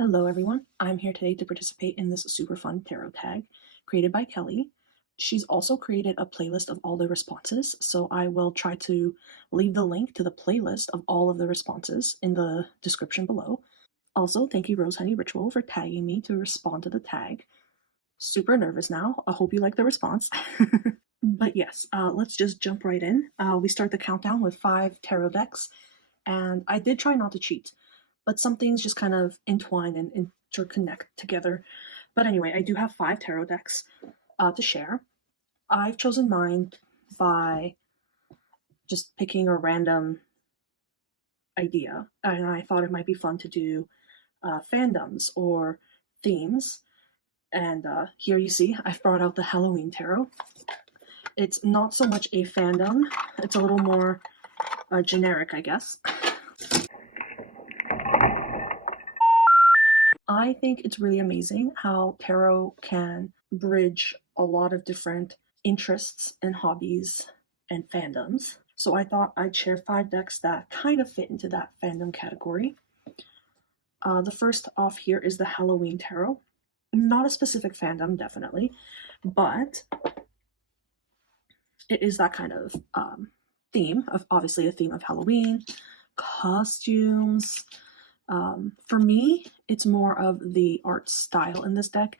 Hello everyone, I'm here today to participate in this super fun tarot tag created by Kelly. She's also created a playlist of all the responses, so I will try to leave the link to the playlist of all of the responses in the description below. Also, thank you Rose Honey Ritual for tagging me to respond to the tag. Super nervous now, I hope you like the response. But yes, let's just jump right in. We start the countdown with 5 tarot decks, and I did try not to cheat, but some things just kind of entwine and interconnect together. But anyway, I do have 5 tarot decks to share. I've chosen mine by just picking a random idea, and I thought it might be fun to do fandoms or themes. And here you see, I've brought out the Halloween tarot. It's not so much a fandom, it's a little more generic, I guess. I think it's really amazing how tarot can bridge a lot of different interests and hobbies and fandoms. So I thought I'd share 5 decks that kind of fit into that fandom category. The first off here is the Halloween tarot. Not a specific fandom, definitely, but it is that kind of theme of, obviously, a theme of Halloween, costumes. For me, it's more of the art style in this deck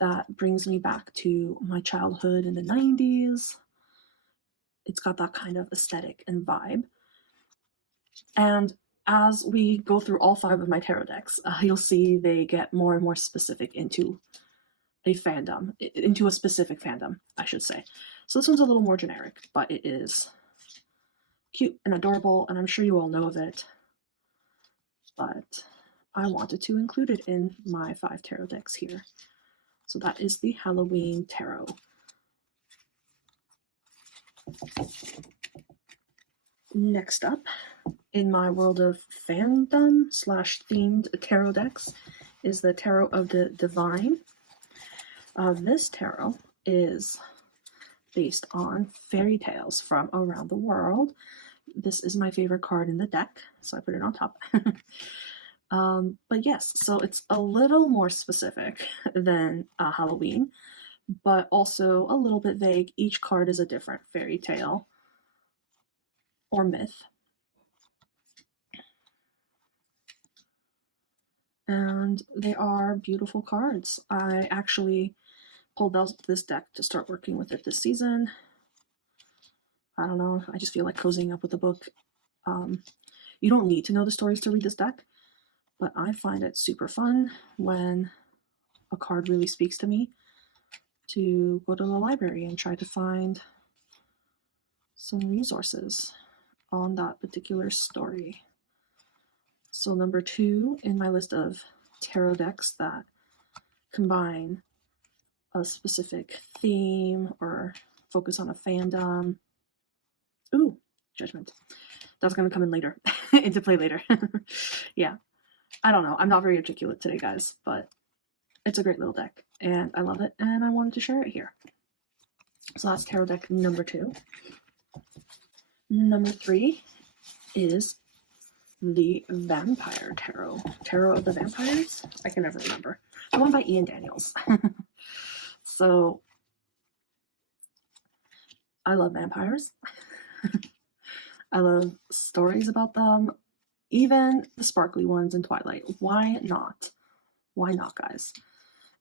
that brings me back to my childhood in the 90s. It's got that kind of aesthetic and vibe. And as we go through all 5 of my tarot decks, you'll see they get more and more specific into a fandom, into a specific fandom, I should say. So this one's a little more generic, but it is cute and adorable, and I'm sure you all know of it. But I wanted to include it in my 5 tarot decks here. So that is the Halloween tarot. Next up, in my world of fandom slash themed tarot decks, is the Tarot of the Divine. This tarot is based on fairy tales from around the world. This is my favorite card in the deck, so I put it on top. But yes, so it's a little more specific than Halloween, but also a little bit vague. Each card is a different fairy tale or myth. And they are beautiful cards. I actually pulled out this deck to start working with it this season. I don't know, I just feel like cozying up with the book. You don't need to know the stories to read this deck, but I find it super fun when a card really speaks to me to go to the library and try to find some resources on that particular story. So number 2 in my list of tarot decks that combine a specific theme or focus on a fandom. Ooh, Judgment. That's going to come in later, into play later. Yeah, I don't know. I'm not very articulate today, guys, but it's a great little deck, and I love it, and I wanted to share it here. So that's tarot deck number 2. Number 3 is the Vampire Tarot. Tarot of the Vampires? I can never remember. The one by Ian Daniels. So, I love vampires. I love stories about them, even the sparkly ones in Twilight. Why not? Why not, guys?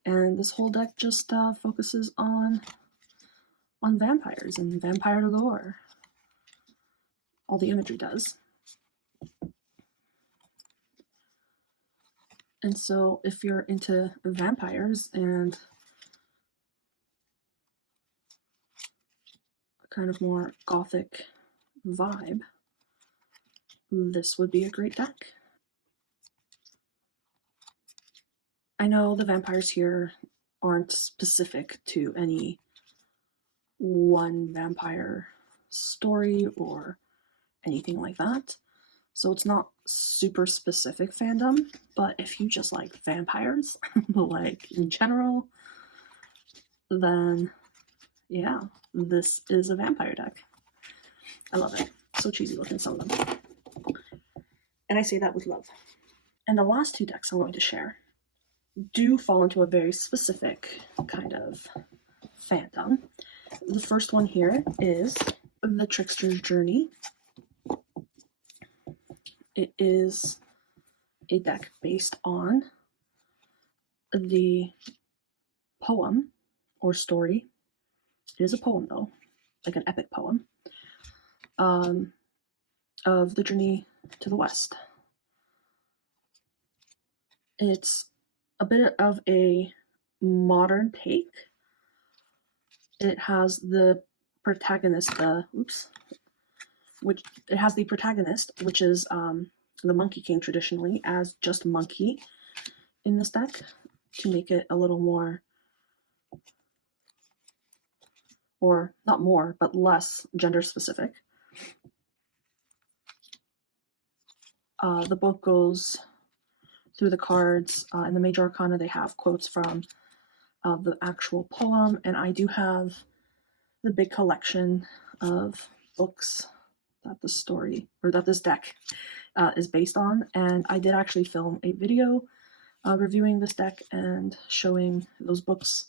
And this whole deck just focuses on vampires and vampire lore. All the imagery does. And so if you're into vampires and a kind of more gothic vibe, this would be a great deck. I know the vampires here aren't specific to any one vampire story or anything like that, so it's not super specific fandom, but if you just like vampires, like in general, then yeah, this is a vampire deck. I love it. So cheesy looking, some of them. And I say that with love. And the last 2 decks I'm going to share do fall into a very specific kind of fandom. The first one here is The Trickster's Journey. It is a deck based on the poem or story. It is a poem, though, like an epic poem, of the journey to the West. It's a bit of a modern take. It has the protagonist, which is the Monkey King traditionally, as just Monkey in this deck to make it a little more, or not more, but less gender specific. The book goes through the cards. In the Major Arcana, they have quotes from the actual poem, and I do have the big collection of books that this deck is based on, and I did actually film a video reviewing this deck and showing those books,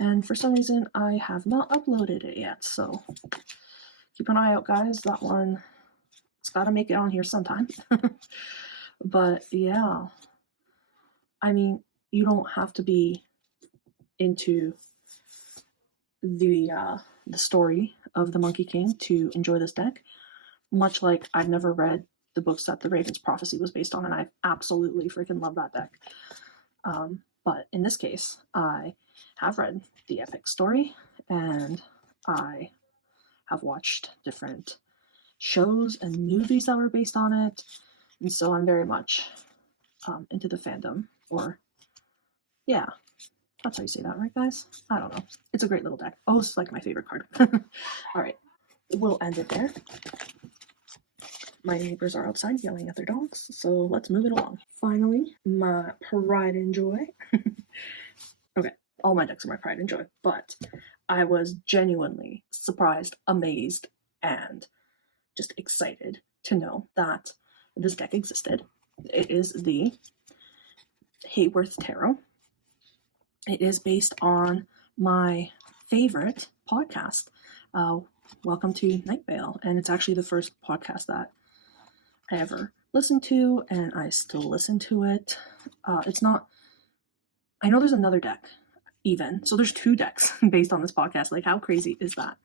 and for some reason I have not uploaded it yet, so keep an eye out, guys. That one, it's got to make it on here sometime. But yeah, I mean, you don't have to be into the story of the Monkey King to enjoy this deck, much like I've never read the books that the Raven's Prophecy was based on, and I absolutely freaking love that deck. But in this case, I have read the epic story, and I have watched different shows and movies that were based on it, and so I'm very much into the fandom, or yeah, that's how you say that, right, guys? I don't know. It's a great little deck. Oh, it's like my favorite card. All right, we'll end it there. My neighbors are outside yelling at their dogs, so let's move it along. Finally, my pride and joy. Okay, all my decks are my pride and joy, but I was genuinely surprised, amazed, and just excited to know that this deck existed. It is the Hayworth Tarot. It is based on my favorite podcast, Welcome to Night Vale, and it's actually the first podcast that I ever listened to, and I still listen to it. It's not, I know there's another deck even, so there's 2 decks based on this podcast. Like, how crazy is that?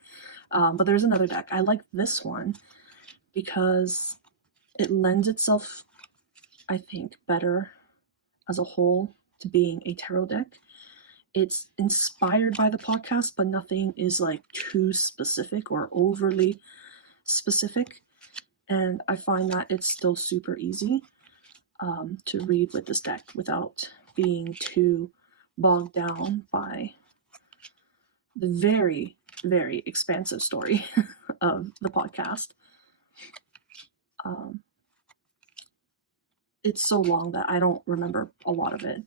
But there's another deck. I like this one because it lends itself, I think, better as a whole to being a tarot deck. It's inspired by the podcast, but nothing is like too specific or overly specific. And I find that it's still super easy to read with this deck without being too bogged down by the very, very expansive story of the podcast. It's so long that I don't remember a lot of it,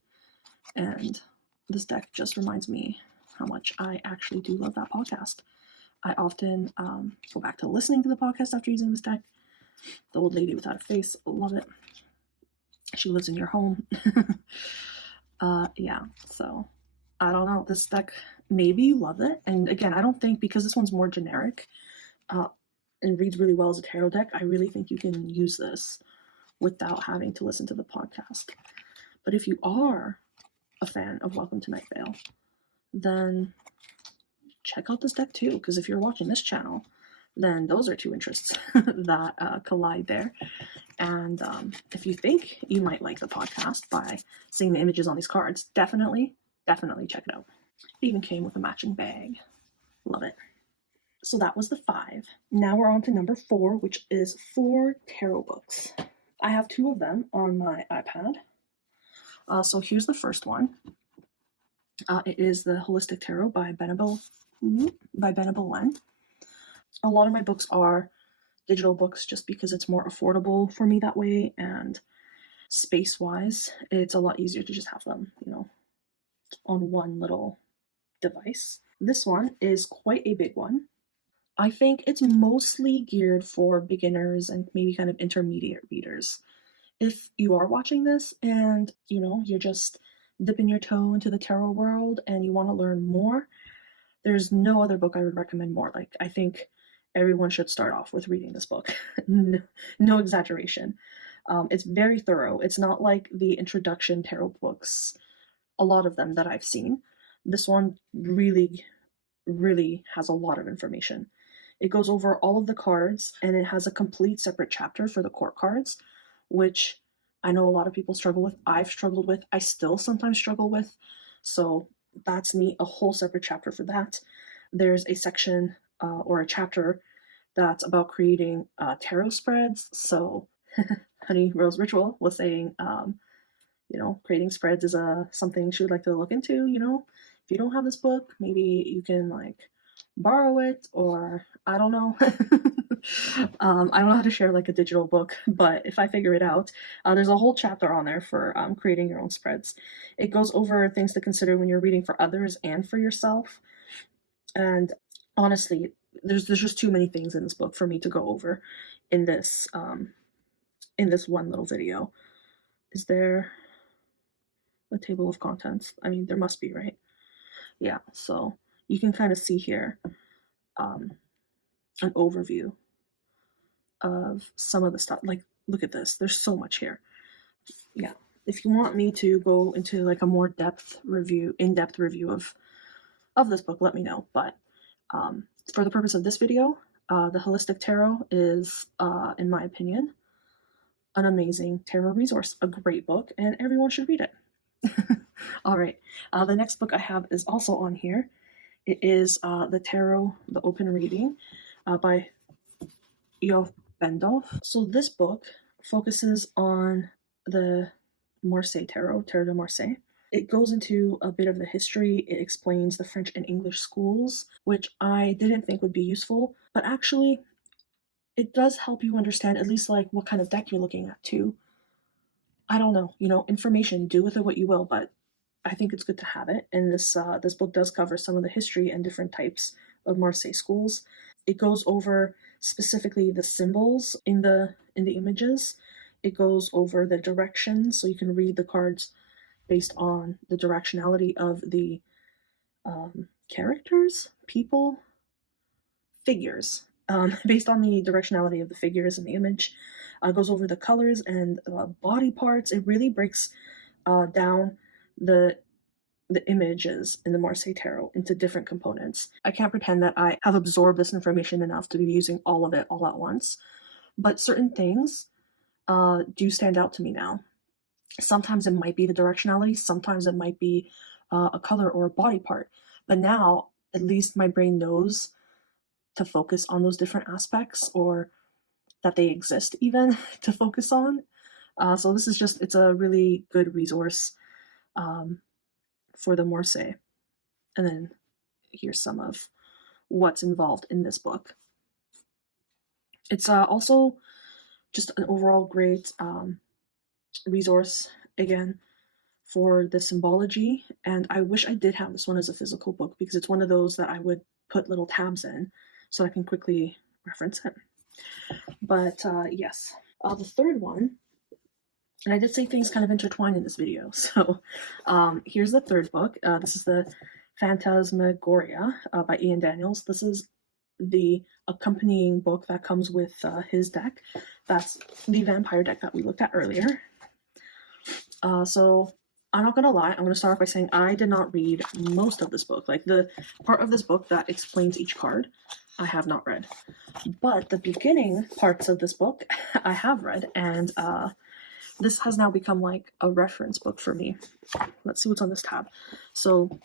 and this deck just reminds me how much I actually do love that podcast. I often go back to listening to the podcast after using this deck. The Old Lady Without a Face, love it. She lives in your home. Yeah, so I don't know. This deck, maybe you love it. And again, I don't think, because this one's more generic and reads really well as a tarot deck, I really think you can use this without having to listen to the podcast. But if you are a fan of Welcome to Night Vale, then check out this deck too, because if you're watching this channel, then those are 2 interests that collide there. And if you think you might like the podcast by seeing the images on these cards, definitely check it out. It even came with a matching bag. Love it. So that was the 5. Now we're on to number 4, which is 4 tarot books. I have 2 of them on my iPad. So here's the first one. It is the Holistic Tarot by Benable Len. A lot of my books are digital books just because it's more affordable for me that way, and space-wise, it's a lot easier to just have them, on one little device. This one is quite a big one. I think it's mostly geared for beginners and maybe kind of intermediate readers. If you are watching this and, you're just dipping your toe into the tarot world and you want to learn more, there's no other book I would recommend more. Like, I think everyone should start off with reading this book. No, no exaggeration. It's very thorough. It's not like the introduction tarot books, a lot of them that I've seen. This one really, really has a lot of information. It goes over all of the cards and it has a complete separate chapter for the court cards, which I know a lot of people struggle with. I've struggled with. I still sometimes struggle with. So that's neat. A whole separate chapter for that. There's a section or a chapter that's about creating tarot spreads. So Honey Rose Ritual was saying, creating spreads is something she would like to look into. If you don't have this book, maybe you can like borrow it, or I don't know. I don't know how to share like a digital book, but if I figure it out, there's a whole chapter on there for creating your own spreads. It goes over things to consider when you're reading for others and for yourself. And honestly, there's just too many things in this book for me to go over in this one little video. Is there a table of contents? I mean, there must be, right? Yeah, so you can kind of see here an overview of some of the stuff. Like, look at this. There's so much here. Yeah, if you want me to go into like a more in-depth review of this book, let me know. But for the purpose of this video, the Holistic Tarot is, in my opinion, an amazing tarot resource, a great book, and everyone should read it. All right, the next book I have is also on here. It is The Tarot, The Open Reading by Yof Bendorf. So this book focuses on the Marseille Tarot de Marseille. It goes into a bit of the history. It explains the French and English schools, which I didn't think would be useful, but actually it does help you understand at least like what kind of deck you're looking at too. I don't know, information, do with it what you will, but I think it's good to have it. And this book does cover some of the history and different types of Marseille schools. It goes over specifically the symbols in the images. It goes over the directions, so you can read the cards based on the directionality of the characters, people, figures. Based on the directionality of the figures in the image. Goes over the colors and body parts. It really breaks down the images in the Marseille Tarot into different components. I can't pretend that I have absorbed this information enough to be using all of it all at once, but certain things do stand out to me now. Sometimes it might be the directionality, sometimes it might be a color or a body part, but now at least my brain knows to focus on those different aspects, or that they exist even to focus on. So this is it's a really good resource for the Marseille. And then here's some of what's involved in this book. It's also just an overall great resource, again, for the symbology. And I wish I did have this one as a physical book, because it's one of those that I would put little tabs in so I can quickly reference it. But yes, the third one, and I did say things kind of intertwined in this video, so here's the third book. This is the Phantasmagoria by Ian Daniels. This is the accompanying book that comes with his deck. That's the vampire deck that we looked at earlier. So I'm not gonna lie, I'm gonna start off by saying I did not read most of this book. Like, the part of this book that explains each card, I have not read. But the beginning parts of this book I have read, and this has now become like a reference book for me. Let's see what's on this tab. So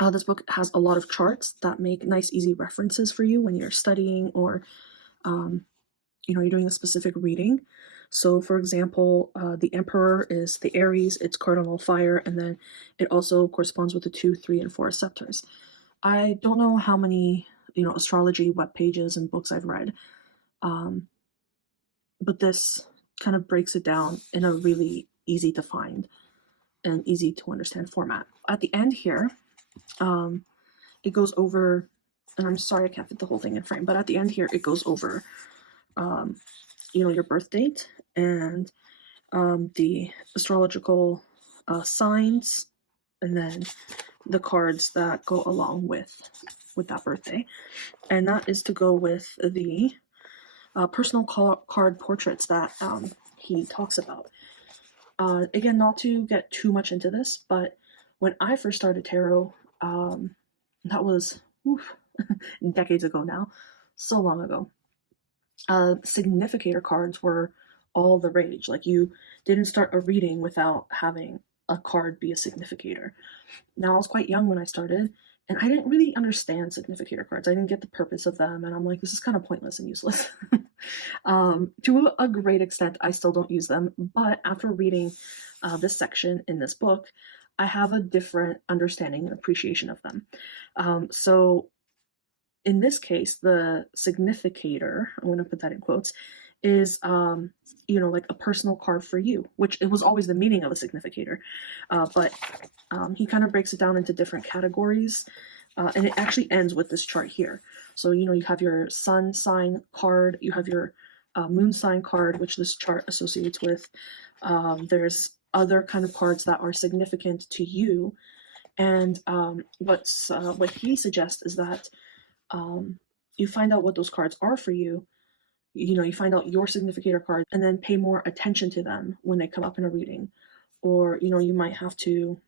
this book has a lot of charts that make nice, easy references for you when you're studying, or you're doing a specific reading. So, for example, the Emperor is the Aries, it's cardinal fire, and then it also corresponds with the 2, 3, and 4 scepters. I don't know how many astrology web pages and books I've read, but this kind of breaks it down in a really easy to find and easy to understand format. At the end here, it goes over, and I'm sorry I can't fit the whole thing in frame, but at the end here it goes over your birth date and the astrological signs, and then the cards that go along with that birthday. And that is to go with the personal card portraits that he talks about. Again, not to get too much into this, but when I first started tarot, that was decades ago now, so long ago. Significator cards were all the rage. Like, you didn't start a reading without having a card be a significator. Now, I was quite young when I started, and I didn't really understand significator cards. I didn't get the purpose of them, and I'm like, this is kind of pointless and useless. To a great extent, I still don't use them, but after reading this section in this book, I have a different understanding and appreciation of them. So in this case, the significator, I'm going to put that in quotes, is like a personal card for you, which it was always the meaning of a significator, but he kind of breaks it down into different categories, and it actually ends with this chart here. So you have your sun sign card, you have your moon sign card, which this chart associates with. There's other kind of cards that are significant to you, and what he suggests is that you find out what those cards are for you. You find out your significator cards and then pay more attention to them when they come up in a reading. Or, you might have to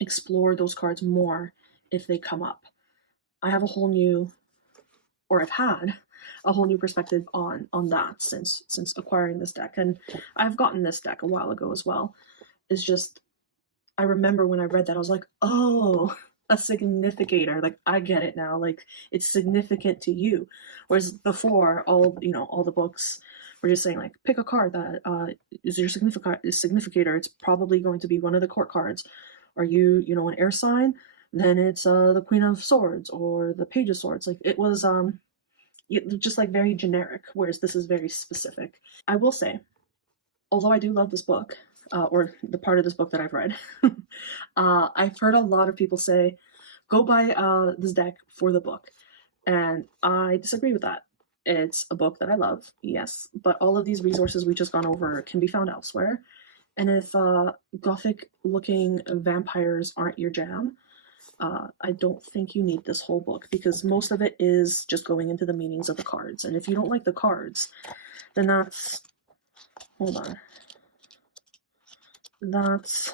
explore those cards more if they come up. I have a whole new, or I've had a whole new perspective on that since acquiring this deck. And I've gotten this deck a while ago as well. It's just, I remember when I read that, I was like, oh, a significator. Like, I get it now. Like, it's significant to you. Whereas before, all the books were just saying, like, pick a card that is your significator. It's probably going to be one of the court cards. Are you, an air sign? Then it's the Queen of Swords or the Page of Swords. Like, it was just like very generic, whereas this is very specific. I will say, although I do love this book, or the part of this book that I've read, I've heard a lot of people say, go buy this deck for the book. And I disagree with that. It's a book that I love, yes, but all of these resources we just gone over can be found elsewhere. And if gothic-looking vampires aren't your jam, I don't think you need this whole book, because most of it is just going into the meanings of the cards. And if you don't like the cards, then that's... Hold on. That's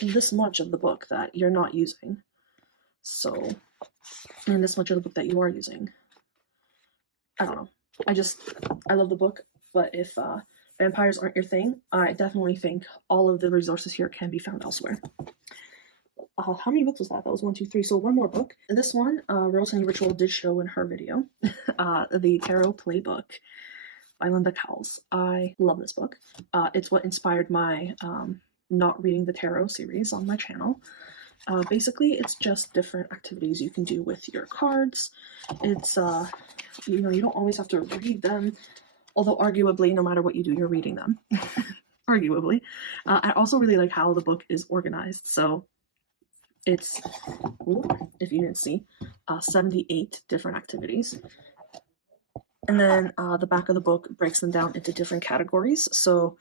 this much of the book that you're not using. So, and this much of the book that you are using. I don't know. I love the book, but if vampires aren't your thing, I definitely think all of the resources here can be found elsewhere. How many books was that? That was 1, 2, 3. So one more book. And this one, Rose Honey Ritual did show in her video, the Tarot Playbook by Linda Cowles. I love this book. It's what inspired my Not Reading the Tarot series on my channel. Basically, it's just different activities you can do with your cards. It's, you don't always have to read them, although arguably, no matter what you do, you're reading them. Arguably. I also really like how the book is organized. So it's, if you didn't see, 78 different activities. And then the back of the book breaks them down into different categories. So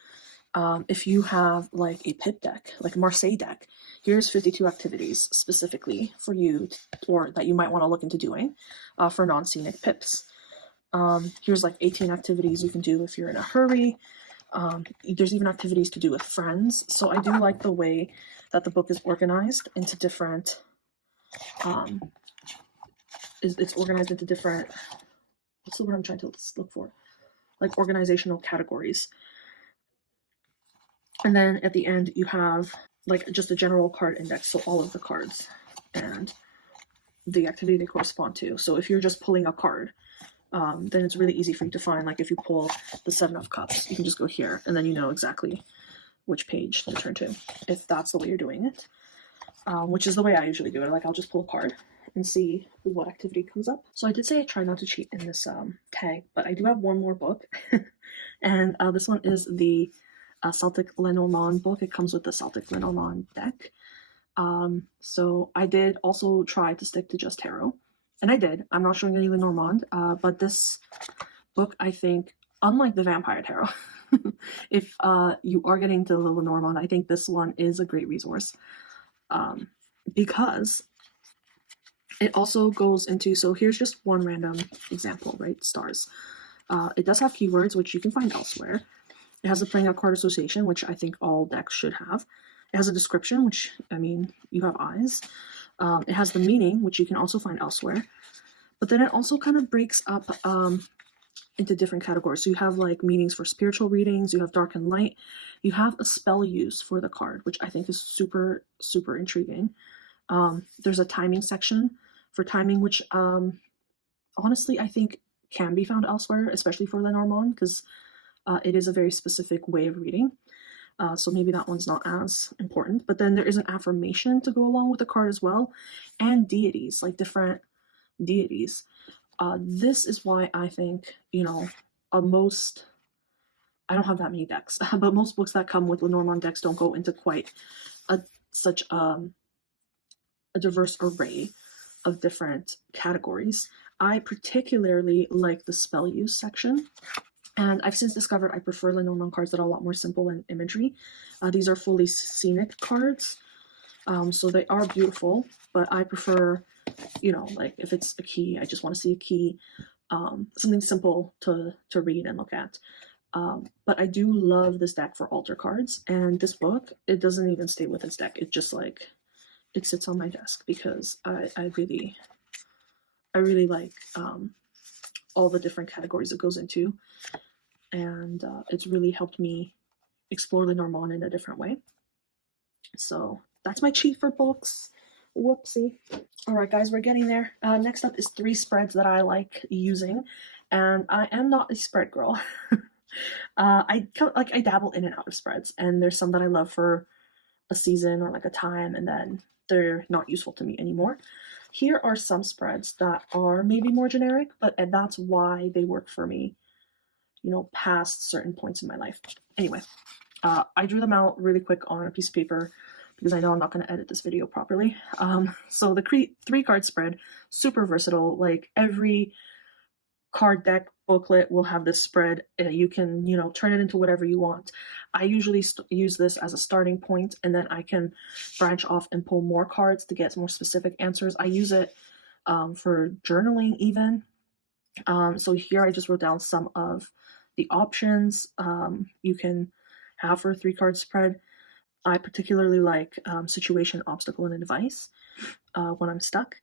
if you have like a pip deck, like a Marseille deck, here's 52 activities specifically for you, or that you might want to look into doing for non-scenic pips. Here's like 18 activities you can do if you're in a hurry. There's even activities to do with friends. So I do like the way that the book is organized into different, it's organized into different, what's the word I'm trying to look for? Like organizational categories. And then at the end, you have like just a general card index, so all of the cards and the activity they correspond to. So if you're just pulling a card, then it's really easy for you to find. Like if you pull the 7 of Cups, you can just go here, and then you know exactly which page to turn to, if that's the way you're doing it, which is the way I usually do it. Like I'll just pull a card and see what activity comes up. So I did say I try not to cheat in this tag, but I do have one more book, and this one is the Celtic Lenormand book. It comes with the Celtic Lenormand deck. So I did also try to stick to just tarot, and I did. I'm not showing any Lenormand, but this book I think unlike the Vampire Tarot, if you are getting to the Lenormand, I think this one is a great resource, because it also goes into, so here's just one random example, right? Stars. It does have keywords, which you can find elsewhere. It has a playing out card association, which I think all decks should have. It has a description, which, I mean, you have eyes. It has the meaning, which you can also find elsewhere. But then it also kind of breaks up into different categories. So you have like meanings for spiritual readings, you have dark and light, you have a spell use for the card, which I think is super, super intriguing. There's a timing section for timing, which honestly I think can be found elsewhere, especially for Lenormand, because it is a very specific way of reading. So maybe that one's not as important. But then there is an affirmation to go along with the card as well, and deities, like different deities. This is why I think, you know, most, I don't have that many decks, but most books that come with Lenormand decks don't go into quite such a diverse array of different categories. I particularly like the spell use section, and I've since discovered I prefer Lenormand cards that are a lot more simple in imagery. These are fully scenic cards, so they are beautiful, but I prefer, you know, like if it's a key, I just want to see a key, something simple to read and look at. But I do love this deck for altar cards, and this book, it doesn't even stay with its deck. It just like, it sits on my desk because I really like all the different categories it goes into, and it's really helped me explore Lenormand in a different way. So that's my cheat for books. Whoopsie. All right, guys, we're getting there. Next up is 3 spreads that I like using, and I am not a spread girl. I dabble in and out of spreads, and there's some that I love for a season or like a time, and then they're not useful to me anymore. Here are some spreads that are maybe more generic, but that's why they work for me, you know, past certain points in my life. Anyway, I drew them out really quick on a piece of paper because I know I'm not going to edit this video properly. So the 3-card spread, super versatile. Like every card deck booklet will have this spread. You can, you know, turn it into whatever you want. I usually use this as a starting point, and then I can branch off and pull more cards to get more specific answers. I use it for journaling even. So here I just wrote down some of the options you can have for a 3-card spread. I particularly like situation, obstacle, and advice when I'm stuck.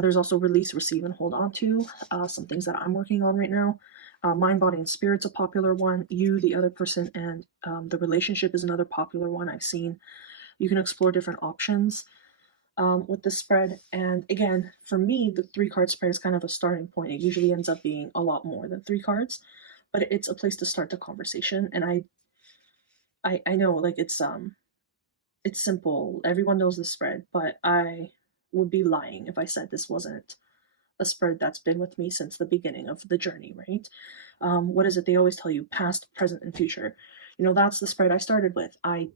There's also release, receive, and hold on to, some things that I'm working on right now. Mind, body, and spirit's a popular one. You, the other person, and the relationship is another popular one I've seen. You can explore different options with this spread. And again, for me, the 3-card spread is kind of a starting point. It usually ends up being a lot more than 3 cards, but it's a place to start the conversation. And I know, like, it's simple. Everyone knows the spread, but I would be lying if I said this wasn't a spread that's been with me since the beginning of the journey, right? What is it they always tell you? Past, present, and future. You know, that's the spread I started with. I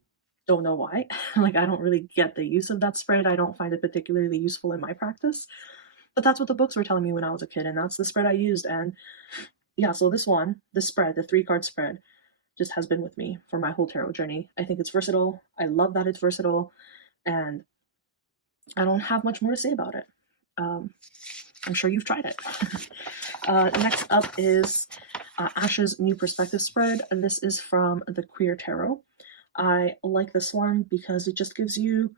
don't know why. Like, I don't really get the use of that spread. I don't find it particularly useful in my practice. But that's what the books were telling me when I was a kid, and that's the spread I used. And yeah, so this spread, the 3-card spread, just has been with me for my whole tarot journey. I think it's versatile. I love that it's versatile, and I don't have much more to say about it. I'm sure you've tried it. Next up is Ash's New Perspective spread, and this is from the Queer Tarot. I like this one because it just gives you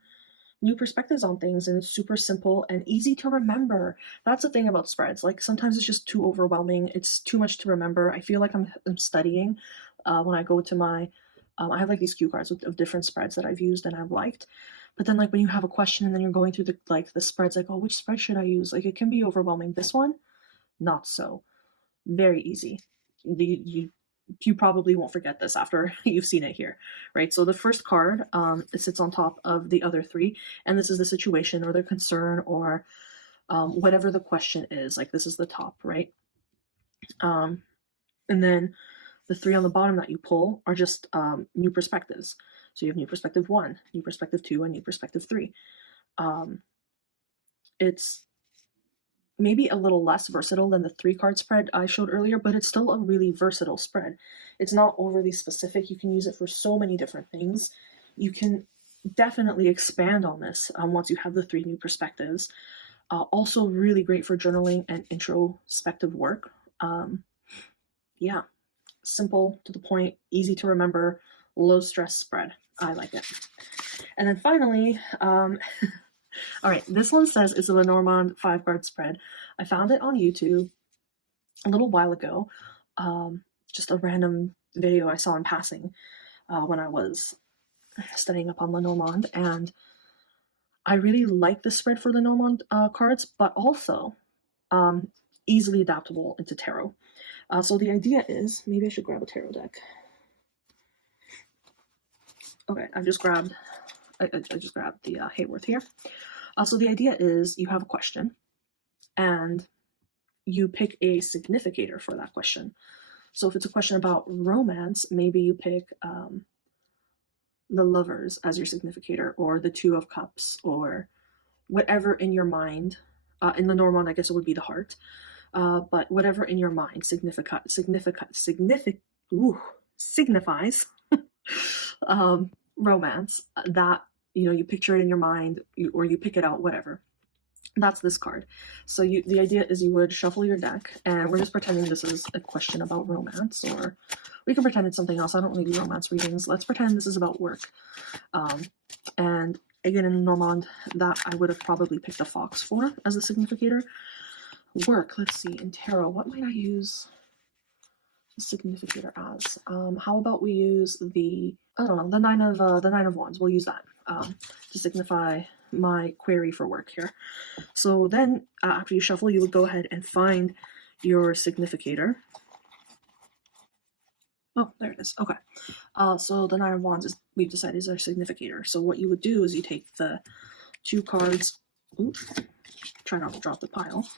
new perspectives on things, and it's super simple and easy to remember. That's the thing about spreads. Like, sometimes it's just too overwhelming. It's too much to remember. I feel like I'm studying when I go to my, I have like these cue cards of different spreads that I've used and I've liked. But then, like, when you have a question and then you're going through the spreads, like, oh, which spread should I use? Like, it can be overwhelming. This one, not so. Very easy. You probably won't forget this after you've seen it here, right? So the first card, it sits on top of the other 3, and this is the situation or the concern or whatever the question is. Like, this is the top, right? And then the 3 on the bottom that you pull are just new perspectives. So you have new perspective 1, new perspective 2, and new perspective 3. It's maybe a little less versatile than the 3-card spread I showed earlier, but it's still a really versatile spread. It's not overly specific. You can use it for so many different things. You can definitely expand on this once you have the 3 new perspectives. Also really great for journaling and introspective work. Yeah, simple, to the point, easy to remember, low stress spread. I like it. And then finally, all right, this one says it's a Lenormand 5-card spread. I found it on YouTube a little while ago. Just a random video I saw in passing when I was studying up on Lenormand, and I really like the spread for Lenormand cards, but also easily adaptable into tarot. So the idea is, maybe I should grab a tarot deck. Okay, I just grabbed the Hayworth here. So the idea is you have a question, and you pick a significator for that question. So if it's a question about romance, maybe you pick the Lovers as your significator, or the 2 of Cups, or whatever in your mind. In Lenormand, I guess it would be the Heart. But whatever in your mind signifies romance, that, you know, you picture it in your mind, or you pick it out, whatever. That's this card. So the idea is you would shuffle your deck, and we're just pretending this is a question about romance, or we can pretend it's something else. I don't really do romance readings. Let's pretend this is about work. And again, in Normand, that I would have probably picked a fox for as a significator. Work, let's see, in tarot, what might I use a significator as? How about we use the, I don't know, the nine of wands. We'll use that to signify my query for work here. So then after you shuffle, you would go ahead and find your significator. Oh, there it is. Okay. So the 9 of wands is, we've decided, is our significator. So what you would do is you take the 2 cards. Oops, try not to drop the pile.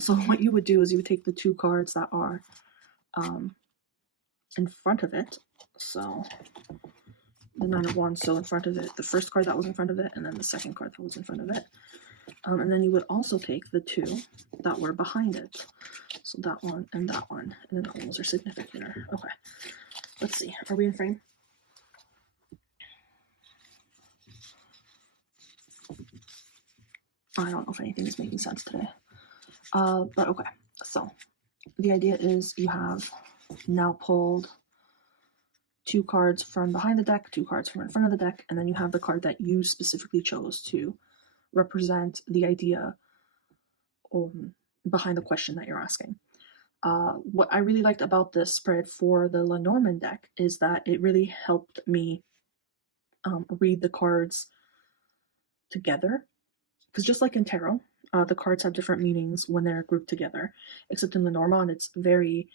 So what you would do is you would take the 2 cards that are in front of it. So the 9 of wands, so in front of it, the first card that was in front of it, and then the second card that was in front of it. And then you would also take the 2 that were behind it. So that one, and then that one was our significator. Okay, let's see. Are we in frame? I don't know if anything is making sense today. But okay, so the idea is you have now pulled 2 cards from behind the deck, 2 cards from in front of the deck, and then you have the card that you specifically chose to represent the idea behind the question that you're asking. What I really liked about this spread for the Lenormand deck is that it really helped me read the cards together. Because just like in tarot, the cards have different meanings when they're grouped together. Except in Lenormand, it's very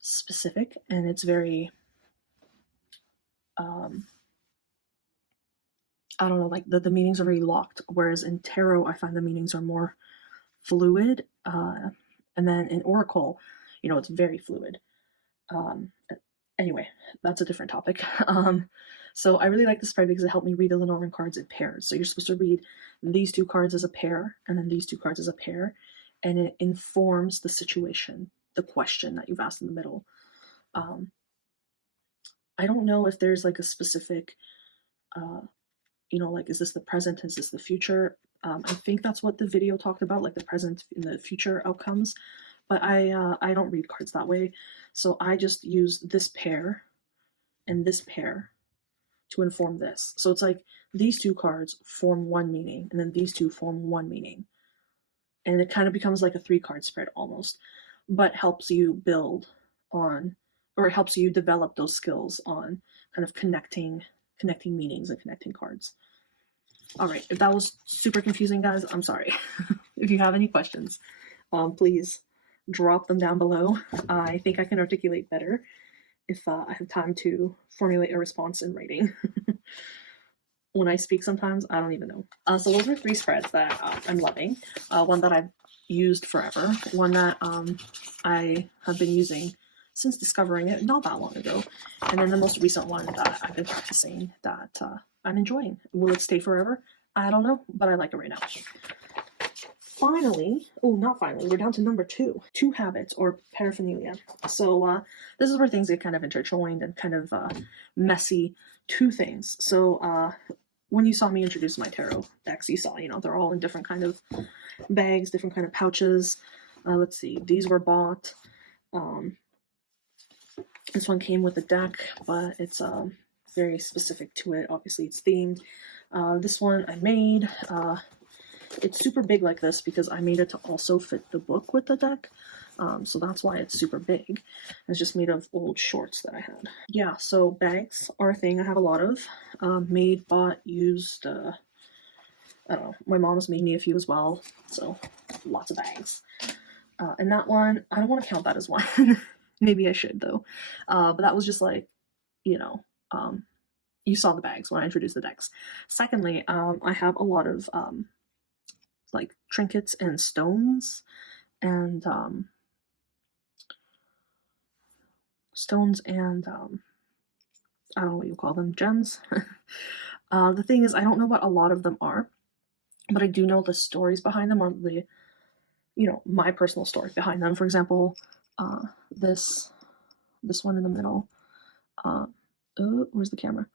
specific, and it's very, I don't know, like the meanings are very locked. Whereas in tarot, I find the meanings are more fluid. And then in Oracle, you know, it's very fluid. Anyway, that's a different topic. So I really like the spread because it helped me read the Lenormand cards in pairs. So you're supposed to read these 2 cards as a pair, and then these 2 cards as a pair, and it informs the situation, the question that you've asked in the middle. I don't know if there's like a specific, you know, like, is this the present? Is this the future? I think that's what the video talked about, like the present and the future outcomes. But I don't read cards that way. So I just use this pair and this pair to inform this. So it's like these 2 cards form one meaning, and then these 2 form one meaning. And it kind of becomes like a 3-card spread almost, but helps you build on, or it helps you develop those skills on kind of connecting meanings and connecting cards. All right, if that was super confusing, guys, I'm sorry. If you have any questions, please drop them down below. I think I can articulate better if I have time to formulate a response in writing. When I speak sometimes, I don't even know. So those are 3 spreads that I'm loving. One that I've used forever, one that I have been using since discovering it not that long ago, and then the most recent one that I've been practicing that I'm enjoying. Will it stay forever? I don't know, but I like it right now. finally, oh, not finally, we're down to number 2, 2 habits or paraphernalia. So this is where things get kind of intertwined and kind of messy. 2 things. So when you saw me introduce my tarot decks, you saw, they're all in different kind of bags, different kind of pouches. Let's see, these were bought. This one came with a deck, but it's very specific to it. Obviously, it's themed. This one I made. It's super big like this because I made it to also fit the book with the deck. So that's why it's super big. It's just made of old shorts that I had. Yeah, so bags are a thing I have a lot of. Made, bought, used. I don't know. My mom's made me a few as well. So lots of bags. And that one, I don't want to count that as one. Maybe I should though. But that was just like, you saw the bags when I introduced the decks. Secondly, I have a lot of like trinkets and stones and I don't know what you call them, gems. The thing is, I don't know what a lot of them are, but I do know the stories behind them, or the, my personal story behind them. For example, this one in the middle. Where's the camera?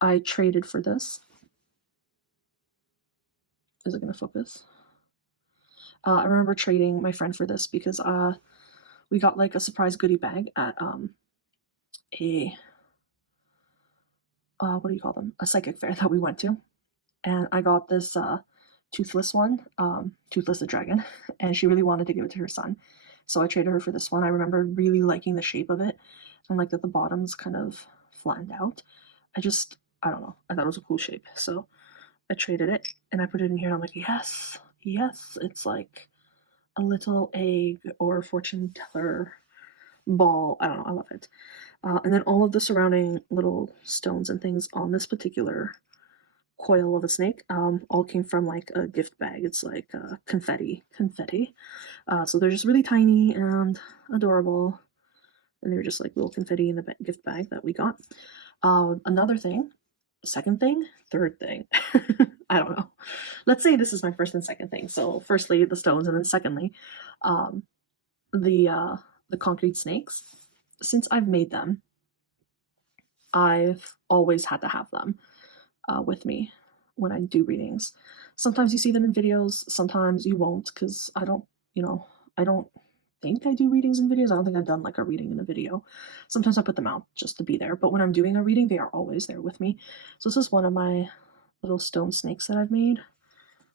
I traded for this. Is it going to focus? I remember trading my friend for this because we got like a surprise goodie bag at what do you call them? A psychic fair that we went to, and I got this toothless one, Toothless the dragon, and she really wanted to give it to her son, so I traded her for this one. I remember really liking the shape of it, and like that the bottom's kind of flattened out. I don't know, I thought it was a cool shape, so I traded it and I put it in here and I'm like, yes, it's like a little egg or fortune teller ball. I don't know, I love it. And then all of the surrounding little stones and things on this particular coil of a snake all came from like a gift bag. It's like confetti. So they're just really tiny and adorable, and they're just like little confetti in the gift bag that we got. Another thing, second thing, third thing. I don't know. Let's say this is my first and second thing. So firstly, the stones, and then secondly, the concrete snakes. Since I've made them, I've always had to have them with me when I do readings. Sometimes you see them in videos, sometimes you won't, because I don't think I do readings in videos. I don't think I've done like a reading in a video. Sometimes I put them out just to be there, but when I'm doing a reading, they are always there with me. So this is one of my little stone snakes that I've made.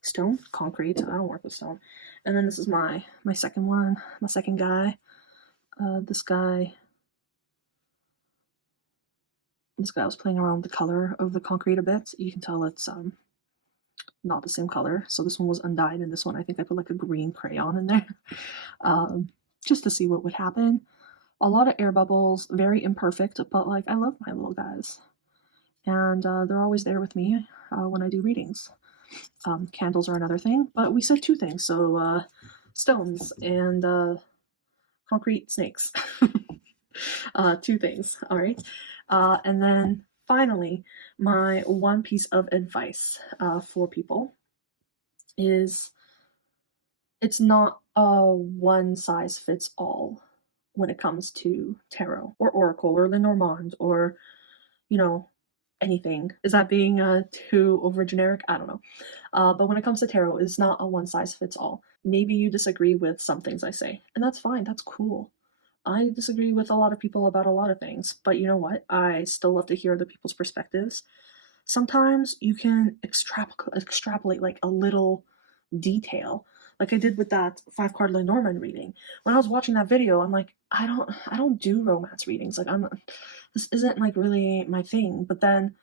Stone? Concrete. I don't work with stone. And then this is my second one, my second guy. This guy was playing around with the color of the concrete a bit. You can tell it's not the same color. So this one was undyed, and this one I think I put like a green crayon in there just to see what would happen. A lot of air bubbles, very imperfect, but like I love my little guys, and they're always there with me when I do readings. Candles are another thing, but we said 2 things, so stones and concrete snakes. 2 things, all right. And then finally, my one piece of advice for people is it's not a one size fits all when it comes to tarot or oracle or Lenormand or, anything. Is that being too over generic? I don't know. But when it comes to tarot, it's not a one size fits all. Maybe you disagree with some things I say, and that's fine. That's cool. I disagree with a lot of people about a lot of things, but you know what? I still love to hear other people's perspectives. Sometimes you can extrapolate like a little detail, like I did with that 5-card Lenormand reading. When I was watching that video, I'm like, I don't do romance readings. Like this isn't like really my thing. But then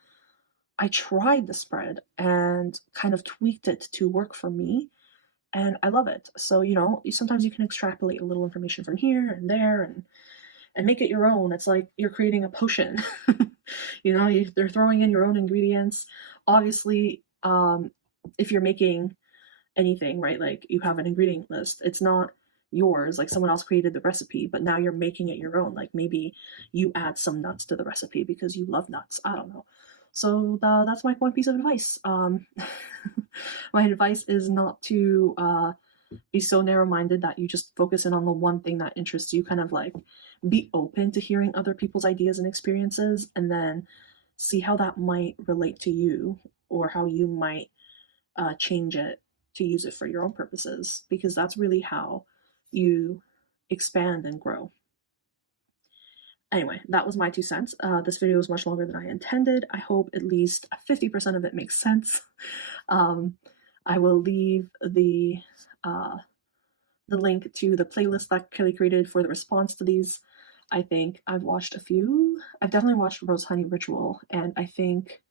I tried the spread and kind of tweaked it to work for me, and I love it. So, sometimes you can extrapolate a little information from here and there and make it your own. It's like you're creating a potion. They're throwing in your own ingredients. Obviously, if you're making anything, right, like you have an ingredient list, it's not yours. Like someone else created the recipe, but now you're making it your own. Like maybe you add some nuts to the recipe because you love nuts. I don't know. So that's my one piece of advice. My advice is not to be so narrow-minded that you just focus in on the one thing that interests you, kind of like be open to hearing other people's ideas and experiences, and then see how that might relate to you, or how you might change it to use it for your own purposes, because that's really how you expand and grow. Anyway, that was my 2 cents. This video was much longer than I intended. I hope at least 50% of it makes sense. I will leave the link to the playlist that Kelly created for the response to these. I think I've watched a few. I've definitely watched Rose Honey Ritual, and I think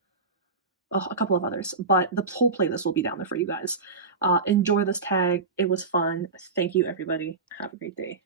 a couple of others, but the whole playlist will be down there for you guys. Enjoy this tag. It was fun. Thank you, everybody. Have a great day.